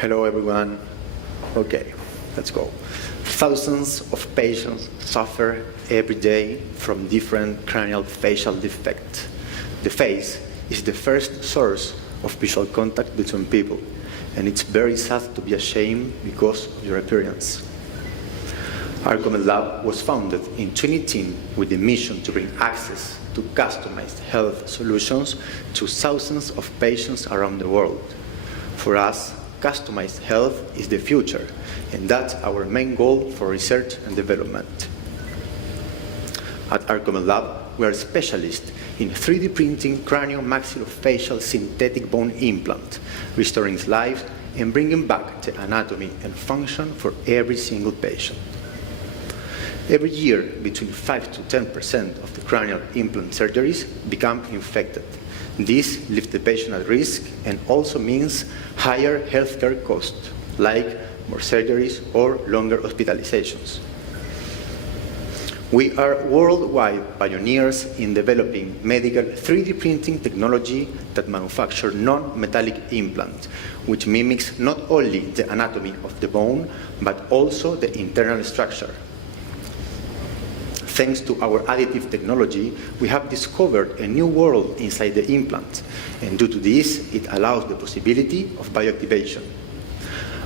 Hello, everyone. Okay, let's go. Thousands of patients suffer every day from different cranial facial defects. The face is the first source of visual contact between people, and it's very sad to be ashamed because of your appearance. Arcomedlab was founded in 2010 with the mission to bring access to customized health solutions to thousands of patients around the world. For us, customized health is the future, and that's our main goal for research and development. At Arcomedlab, we are specialists in 3D printing craniomaxillofacial synthetic bone implant, restoring life and bringing back the anatomy and function for every single patient. Every year, between 5 to 10% of the cranial implant surgeries become infected. This leaves the patient at risk and also means higher healthcare costs, like more surgeries or longer hospitalizations. We are worldwide pioneers in developing medical 3D printing technology that manufactures non-metallic implants, which mimics not only the anatomy of the bone, but also the internal structure. Thanks to our additive technology, we have discovered a new world inside the implant, and due to this, it allows the possibility of bioactivation.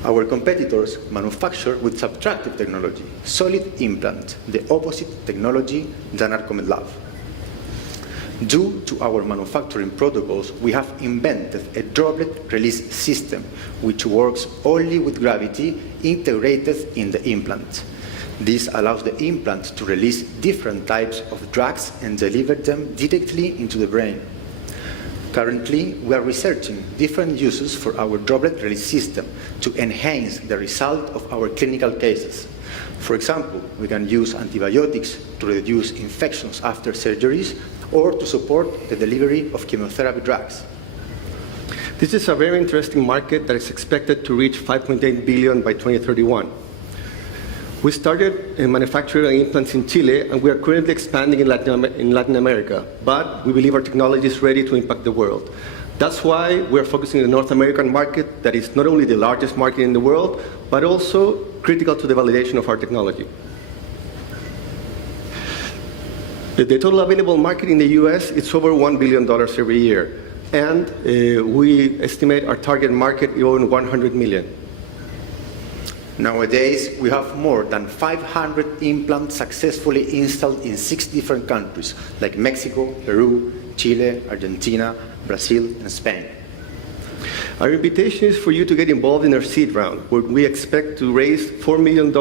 Our competitors manufacture with subtractive technology, solid implant, the opposite technology than Arcomedlab. Due to our manufacturing protocols, we have invented a droplet release system, which works only with gravity integrated in the implant. This allows the implant to release different types of drugs and deliver them directly into the brain. Currently, we are researching different uses for our droplet release system to enhance the result of our clinical cases. For example, we can use antibiotics to reduce infections after surgeries or to support the delivery of chemotherapy drugs. This is a very interesting market that is expected to reach $5.8 billion by 2031. We started manufacturing implants in Chile, and we are currently expanding in Latin America, but we believe our technology is ready to impact the world. That's why we're focusing on the North American market that is not only the largest market in the world, but also critical to the validation of our technology. The total available market in the US is over $1 billion every year, and we estimate our target market is over 100 million. Nowadays, we have more than 500 implants successfully installed in 6 different countries, like Mexico, Peru, Chile, Argentina, Brazil, and Spain. Our invitation is for you to get involved in our seed round, where we expect to raise $4 million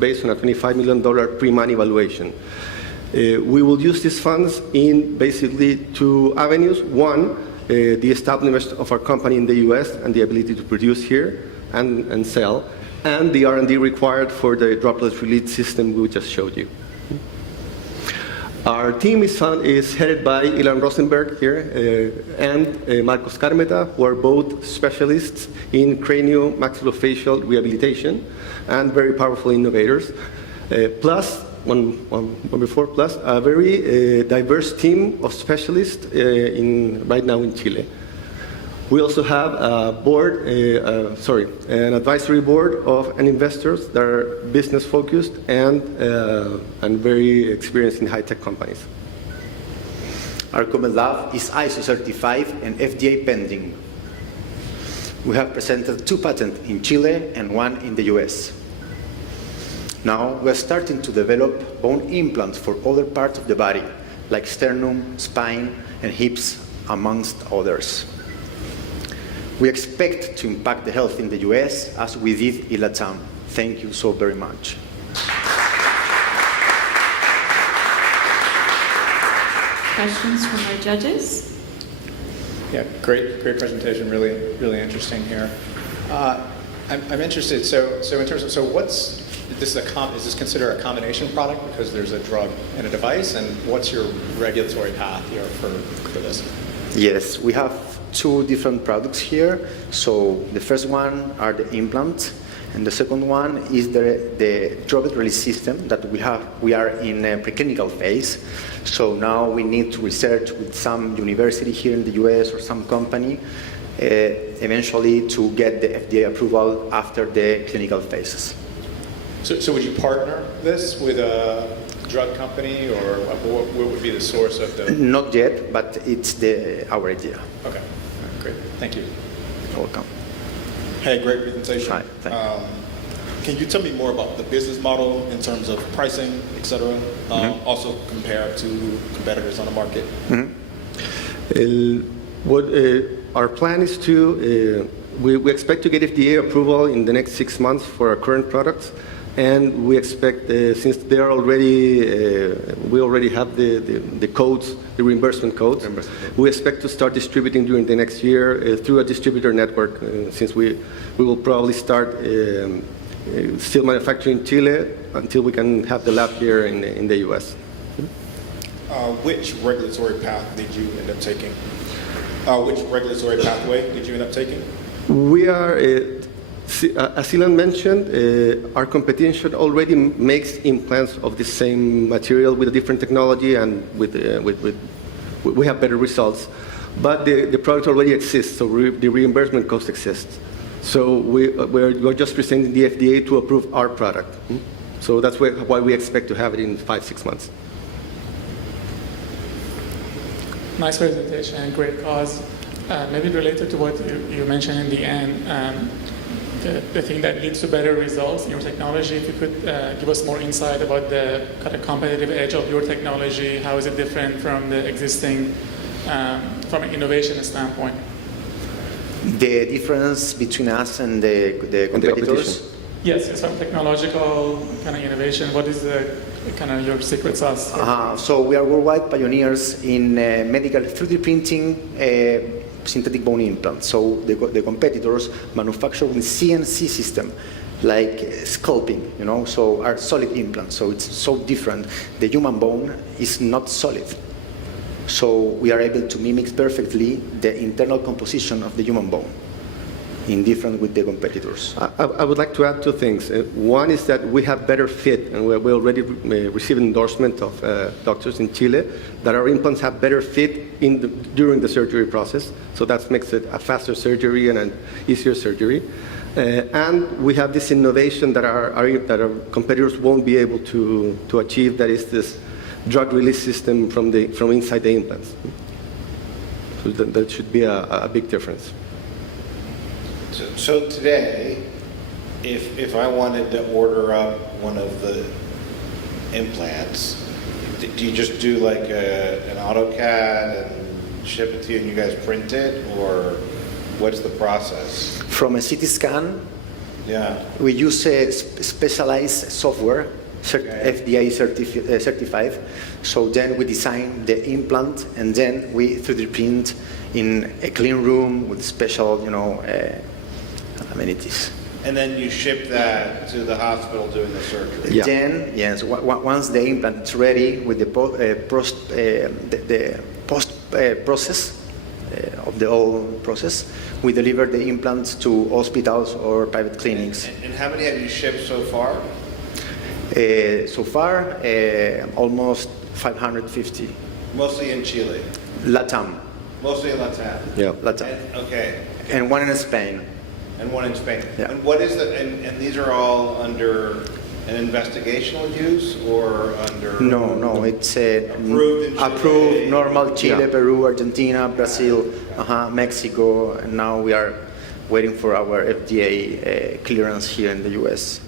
based on a $25 million pre-money valuation. We will use these funds in basically 2 avenues. One, the establishment of our company in the US and the ability to produce here and sell, and the R&D required for the droplet release system we just showed you. Our team is headed by Ilan Rosenberg here and Marcos Carmeta, who are both specialists in craniomaxillofacial rehabilitation and very powerful innovators. Plus a very diverse team of specialists right now in Chile. We also have an advisory board of investors that are business focused and very experienced in high-tech companies. Arcomedlab is ISO certified and FDA pending. We have presented 2 patents in Chile and 1 in the US. Now we are starting to develop bone implants for other parts of the body, like sternum, spine, and hips, amongst others. We expect to impact the health in the US as we did in LATAM. Thank you so very much. Questions from our judges? Yeah, great presentation. Really interesting here. I'm interested. So in terms of is this considered a combination product because there's a drug and a device, and what's your regulatory path here for this? Yes, we have 2 different products here. So the first one are the implants, and the second one is the droplet release system that we are in a preclinical phase. So now we need to research with some university here in the US or some company eventually to get the FDA approval after the clinical phases. So would you partner this with a drug company, or what would be the source of the? Not yet, but it's our idea. Okay, great. Thank you. You're welcome. Hey, great presentation. Hi, thank you. Can you tell me more about the business model in terms of pricing, et cetera, also compared to competitors on the market? Our plan is to, we expect to get FDA approval in the next 6 months for our current products, and we expect, since they are already, we already have the codes, the reimbursement codes, we expect to start distributing during the next year through a distributor network, since we will probably start still manufacturing in Chile until we can have the lab here in the US. Which regulatory path did you end up taking? Which regulatory pathway did you end up taking? We are, as Ilan mentioned, our competition already makes implants of the same material with a different technology, and we have better results. But the product already exists, so the reimbursement cost exists. So we're just presenting the FDA to approve our product. So that's why we expect to have it in 5-6 months. Nice presentation and great cause. Maybe related to what you mentioned in the end, the thing that leads to better results in your technology, if you could give us more insight about the kind of competitive edge of your technology, how is it different from the existing, from an innovation standpoint? The difference between us and the competitors? Yes, it's some technological kind of innovation. What is the kind of your secret sauce? So we are worldwide pioneers in medical 3D printing synthetic bone implants. So the competitors manufacture with CNC system, like sculpting, so are solid implants. So it's so different. The human bone is not solid. So we are able to mimic perfectly the internal composition of the human bone, in different with the competitors. I would like to add 2 things. One is that we have better fit, and we already received endorsement of doctors in Chile that our implants have better fit during the surgery process. So that makes it a faster surgery and an easier surgery. And we have this innovation that our competitors won't be able to achieve. That is this drug release system from inside the implants. So that should be a big difference. So today, if I wanted to order up one of the implants, do you just do like an AutoCAD and ship it to you and you guys print it, or what's the process? From a CT scan, Yeah. we use a specialized software, FDA certified. So then we design the implant, and then we 3D print in a clean room with special, amenities. And then you ship that to the hospital doing the surgery? Yeah. Then, yes, once the implant is ready with the post process of the whole process, we deliver the implants to hospitals or private clinics. And how many have you shipped so far? So far, almost 550. Mostly in Chile? LATAM. Mostly in LATAM? Yeah. LATAM. Okay. And one in Spain. And one in Spain. Yeah. And what is and these are all under an investigational use or under? No, it's Approved in Chile. approved, normal Chile, Yeah. Peru, Argentina, Brazil, Mexico, and now we are waiting for our FDA clearance here in the US.